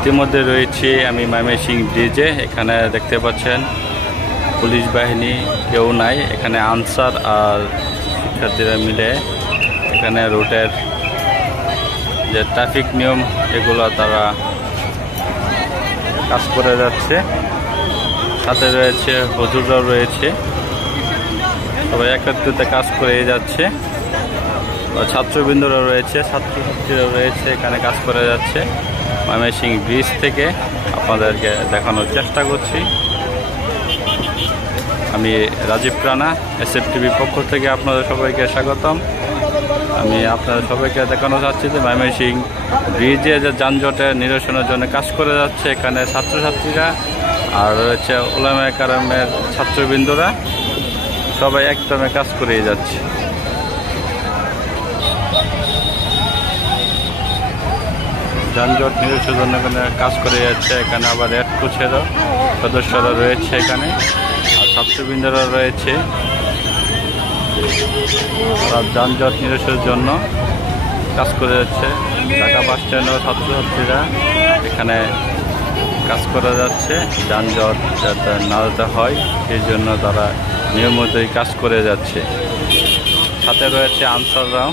ইতিমধ্যে রয়েছি আমি ময়মনসিংহ ব্রিজে। এখানে দেখতে পাচ্ছেন পুলিশ বাহিনী কেউ নাই, এখানে আনসার আর শিক্ষার্থীরা মিলে এখানে রুটের যে ট্রাফিক নিয়ম এগুলো তারা কাজ করে যাচ্ছে। সাথে রয়েছে হুজুররাও রয়েছে, সবাই একত্রিত কাজ করে যাচ্ছে। ছাত্রবৃন্দরা রয়েছে, ছাত্রছাত্রীরা রয়েছে, এখানে কাজ করে যাচ্ছে। ময়মনসিংহ ব্রিজ থেকে আপনাদেরকে দেখানোর চেষ্টা করছি। আমি রাজীব রানা, এসএফটিভির পক্ষ থেকে আপনাদের সবাইকে স্বাগতম। আমি আপনাদের সবাইকে দেখানো চাচ্ছি যে ময়মনসিংহ ব্রিজে যে যানজটের নিরসনের জন্য কাজ করে যাচ্ছে এখানে ছাত্রছাত্রীরা আর রয়েছে উলামায়ে কেরামের ছাত্রবৃন্দরা, সবাই একদমে কাজ করেই যাচ্ছে। যানজট নিরসনের জন্য এখানে কাজ করে যাচ্ছে। এখানে আবার রেড ক্রসেরও সদস্যরা রয়েছে এখানে, আর ছাত্রবৃন্দরা রয়েছে। যানজট নিরসনের জন্য কাজ করে যাচ্ছে। ঢাকা বাস স্ট্যান্ডেও ছাত্রছাত্রীরা এখানে কাজ করা যাচ্ছে, যানজট যাতে না যেতে হয় সেই জন্য তারা নিয়মিতই কাজ করে যাচ্ছে। সাথে রয়েছে আনসাররাও।